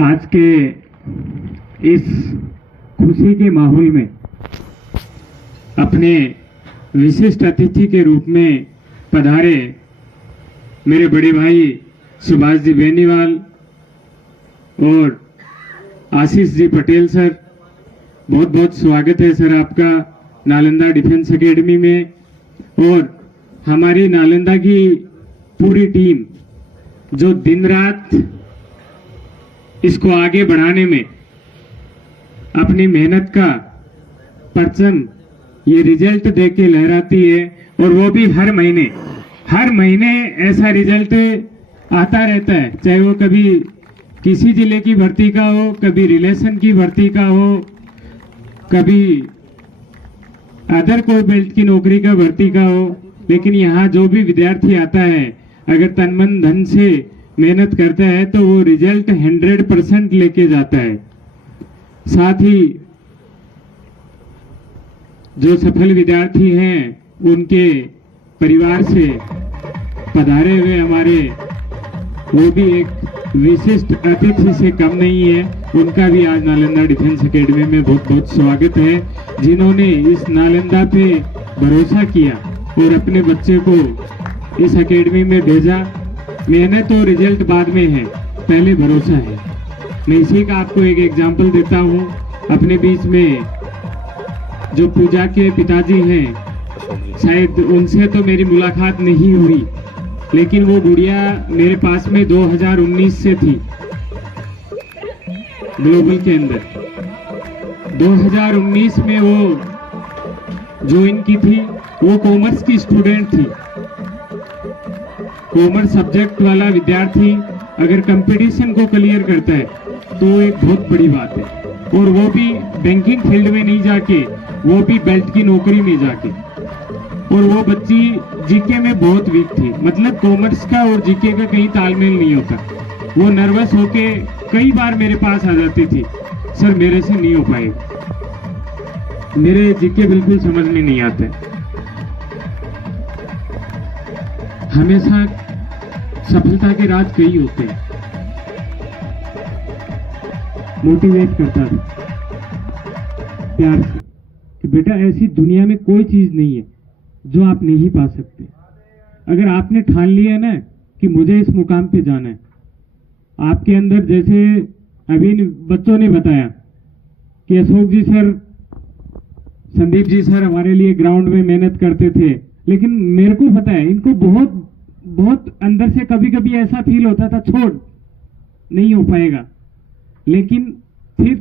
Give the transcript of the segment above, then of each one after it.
आज के इस खुशी के माहौल में अपने विशिष्ट अतिथि के रूप में पधारे मेरे बड़े भाई सुभाष जी बेनीवाल और आशीष जी पटेल सर, बहुत बहुत स्वागत है सर आपका नालंदा डिफेंस एकेडमी में। और हमारी नालंदा की पूरी टीम जो दिन रात इसको आगे बढ़ाने में अपनी मेहनत का परचम ये रिजल्ट देख के लहराती है, और वो भी हर महीने ऐसा रिजल्ट आता रहता है, चाहे वो कभी किसी जिले की भर्ती का हो, कभी रिलेशन की भर्ती का हो, कभी अदर कोई बेल्ट की नौकरी का भर्ती का हो। लेकिन यहाँ जो भी विद्यार्थी आता है अगर तन मन धन से मेहनत करता है तो वो रिजल्ट 100% लेके जाता है। साथ ही जो सफल विद्यार्थी हैं उनके परिवार से पधारे हुए हमारे वो भी एक विशिष्ट अतिथि से कम नहीं है, उनका भी आज नालंदा डिफेंस एकेडमी में बहुत बहुत स्वागत है, जिन्होंने इस नालंदा पे भरोसा किया और अपने बच्चे को इस एकेडमी में भेजा। मेहनत और रिजल्ट बाद में है, पहले भरोसा है। मैं इसी का आपको एक एग्जाम्पल देता हूँ। अपने बीच में जो पूजा के पिताजी हैं, शायद उनसे तो मेरी मुलाकात नहीं हुई, लेकिन वो गुड़िया मेरे पास में 2019 से थी ग्लोबल के अंदर। 2019 में वो ज्वाइन की थी, वो कॉमर्स की स्टूडेंट थी। कॉमर्स सब्जेक्ट वाला विद्यार्थी अगर कंपटीशन को क्लियर करता है तो एक बहुत बड़ी बात है, और वो भी बैंकिंग फील्ड में नहीं जाके, वो भी बेल्ट की नौकरी में जाके। और वो बच्ची जीके में बहुत वीक थी, मतलब कॉमर्स का और जीके का कहीं तालमेल नहीं होता। वो नर्वस होके कई बार मेरे पास आ जाती थी, सर मेरे से नहीं हो पाएगा, मेरे जीके बिल्कुल समझ में नहीं आते। हमेशा सफलता के राज कई होते हैं। मोटिवेट करता था प्यार से कि बेटा ऐसी दुनिया में कोई चीज नहीं है जो आप नहीं पा सकते। अगर आपने ठान लिया है ना कि मुझे इस मुकाम पे जाना है, आपके अंदर, जैसे अभी बच्चों ने बताया कि अशोक जी सर, संदीप जी सर हमारे लिए ग्राउंड में मेहनत करते थे, लेकिन मेरे को पता है इनको बहुत बहुत अंदर से कभी कभी ऐसा फील होता था छोड़ नहीं हो पाएगा। लेकिन फिर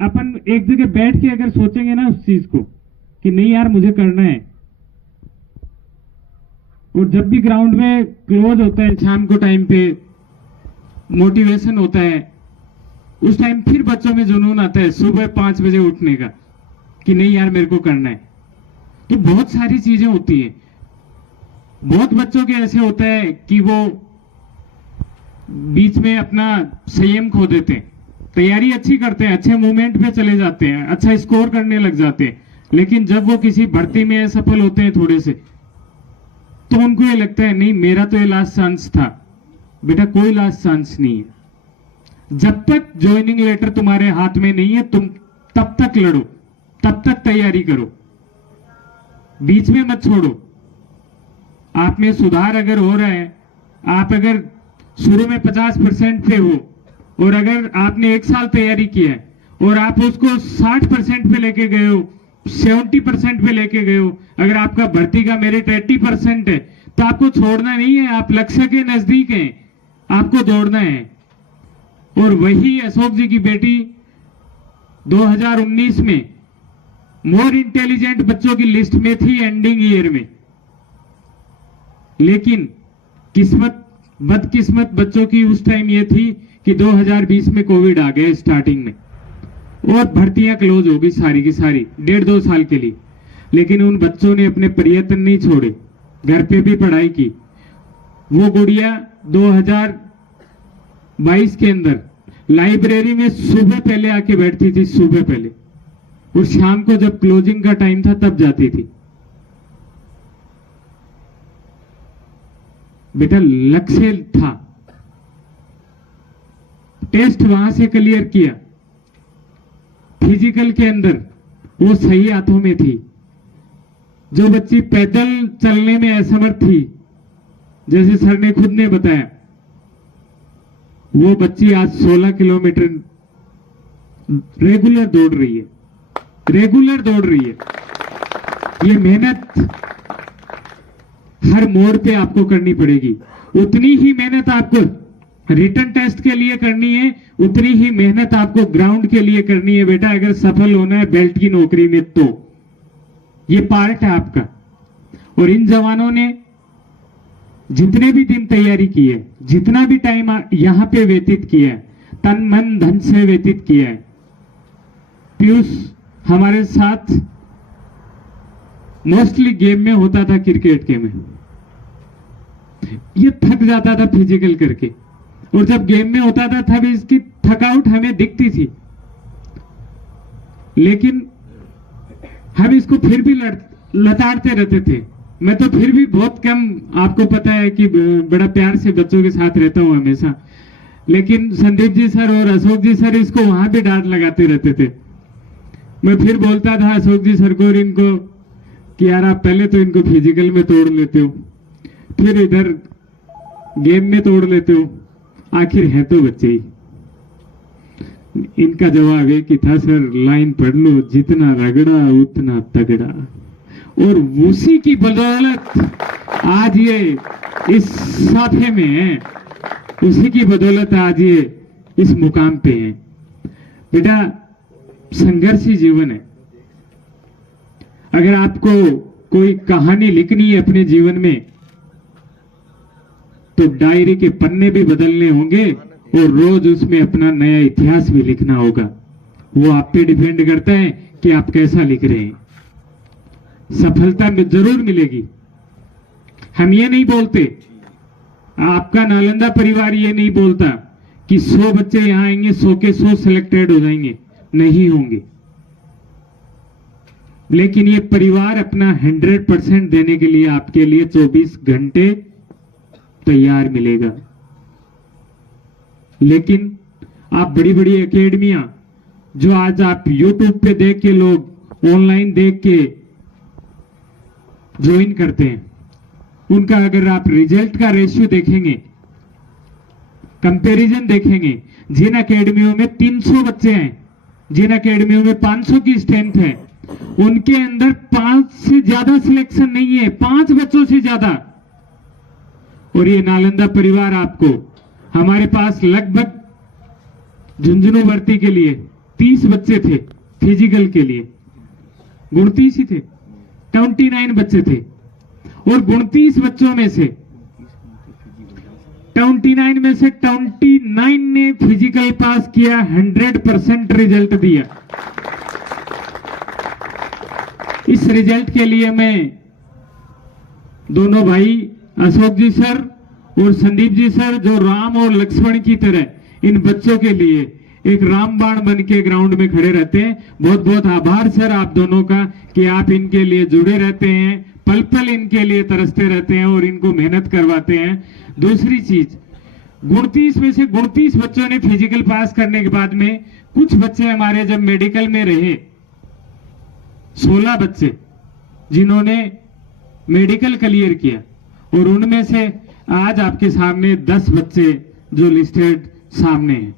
अपन एक जगह बैठ के अगर सोचेंगे ना उस चीज को कि नहीं यार मुझे करना है, और जब भी ग्राउंड में क्लोज होता है शाम को टाइम पे मोटिवेशन होता है, उस टाइम फिर बच्चों में जुनून आता है सुबह 5 बजे उठने का कि नहीं यार मेरे को करना है। तो बहुत सारी चीजें होती है। बहुत बच्चों के ऐसे होता है कि वो बीच में अपना संयम खो देते हैं, तैयारी अच्छी करते हैं, अच्छे मूवमेंट पे चले जाते हैं, अच्छा स्कोर करने लग जाते हैं, लेकिन जब वो किसी भर्ती में सफल होते हैं थोड़े से, तो उनको ये लगता है नहीं मेरा तो ये लास्ट चांस था। बेटा कोई लास्ट चांस नहीं है। जब तक ज्वाइनिंग लेटर तुम्हारे हाथ में नहीं है तुम तब तक लड़ो, तब तक तैयारी करो, बीच में मत छोड़ो। आप में सुधार अगर हो रहा है, आप अगर शुरू में 50% पे हो और अगर आपने 1 साल तैयारी किया है और आप उसको 60% पे लेके गए हो, 70% पे लेके गए हो, अगर आपका भर्ती का मेरिट 80% है तो आपको छोड़ना नहीं है, आप लक्ष्य के नजदीक हैं, आपको दौड़ना है। और वही अशोक जी की बेटी 2019 में मोर इंटेलिजेंट बच्चों की लिस्ट में थी एंडिंग ईयर में, लेकिन बदकिस्मत बच्चों की उस टाइम ये थी कि 2020 में कोविड आ गया स्टार्टिंग में और भर्तियां क्लोज हो गई सारी की सारी 1.5-2 साल के लिए। लेकिन उन बच्चों ने अपने प्रयत्न नहीं छोड़े, घर पे भी पढ़ाई की। वो गुड़िया 2022 के अंदर लाइब्रेरी में सुबह पहले आके बैठती थी, सुबह पहले, और शाम को जब क्लोजिंग का टाइम था तब जाती थी। बेटा लक्ष्य था, टेस्ट वहां से क्लियर किया, फिजिकल के अंदर वो सही हाथों में थी। जो बच्ची पैदल चलने में असमर्थ थी, जैसे सर ने खुद ने बताया, वो बच्ची आज 16 किलोमीटर रेगुलर दौड़ रही है, रेगुलर दौड़ रही है। ये मेहनत हर मोड़ पे आपको करनी पड़ेगी। उतनी ही मेहनत आपको रिटन टेस्ट के लिए करनी है, उतनी ही मेहनत आपको ग्राउंड के लिए करनी है बेटा, अगर सफल होना है बेल्ट की नौकरी में तो। ये पार्ट है आपका। और इन जवानों ने जितने भी दिन तैयारी की है, जितना भी टाइम यहां पे व्यतीत किया है, तन मन धन से व्यतीत किया है। पीयूष हमारे साथ मोस्टली गेम में होता था, क्रिकेट के में ये थक जाता था फिजिकल करके, और जब गेम में होता था तब इसकी थकावट हमें दिखती थी, लेकिन हम इसको फिर भी लताड़ते रहते थे। मैं तो फिर भी बहुत कम, आपको पता है कि बड़ा प्यार से बच्चों के साथ रहता हूं हमेशा, लेकिन संदीप जी सर और अशोक जी सर इसको वहां भी डांट लगाते रहते थे। मैं फिर बोलता था अशोक जी सर को और इनको कि यार आप पहले तो इनको फिजिकल में तोड़ लेते हो, फिर इधर गेम में तोड़ लेते हो, आखिर है तो बच्चे ही। इनका जवाब एक ही था, सर लाइन पढ़ लो, जितना रगड़ा उतना तगड़ा। और उसी की बदौलत आज ये इस साफे में है, उसी की बदौलत आज ये इस मुकाम पे है। बेटा संघर्षी जीवन है। अगर आपको कोई कहानी लिखनी है अपने जीवन में तो डायरी के पन्ने भी बदलने होंगे और रोज उसमें अपना नया इतिहास भी लिखना होगा। वो आप पे डिपेंड करता है कि आप कैसा लिख रहे हैं। सफलता में जरूर मिलेगी। हम ये नहीं बोलते, आपका नालंदा परिवार ये नहीं बोलता कि 100 बच्चे यहां आएंगे, 100 के 100 सिलेक्टेड हो जाएंगे, नहीं होंगे। लेकिन ये परिवार अपना 100% देने के लिए आपके लिए 24 घंटे तैयार मिलेगा। लेकिन आप बड़ी बड़ी एकेडमियां जो आज आप YouTube पे देख के, लोग ऑनलाइन देख के ज्वाइन करते हैं, उनका अगर आप रिजल्ट का रेशियो देखेंगे, कंपैरिजन देखेंगे, जिन एकेडमियों में 300 बच्चे हैं, जिन एकेडमियों में 500 की स्ट्रेंथ है, उनके अंदर 5 से ज्यादा सिलेक्शन नहीं है, 5 बच्चों से ज्यादा। और ये नालंदा परिवार आपको, हमारे पास लगभग झुंझुनू भर्ती के लिए 30 बच्चे थे, फिजिकल के लिए 29 ही थे, 29 बच्चे थे। और 29 बच्चों में से 29 में से 29 ने फिजिकल पास किया, 100% रिजल्ट दिया। इस रिजल्ट के लिए मैं दोनों भाई अशोक जी सर और संदीप जी सर, जो राम और लक्ष्मण की तरह इन बच्चों के लिए एक रामबाण बन के ग्राउंड में खड़े रहते हैं, बहुत बहुत आभार सर आप दोनों का कि आप इनके लिए जुड़े रहते हैं, पल पल इनके लिए तरसते रहते हैं और इनको मेहनत करवाते हैं। दूसरी चीज, 29 में से 29 बच्चों ने फिजिकल पास करने के बाद में कुछ बच्चे हमारे जब मेडिकल में रहे, 16 बच्चे जिन्होंने मेडिकल क्लियर किया, और उनमें से आज आपके सामने 10 बच्चे जो लिस्टेड सामने हैं।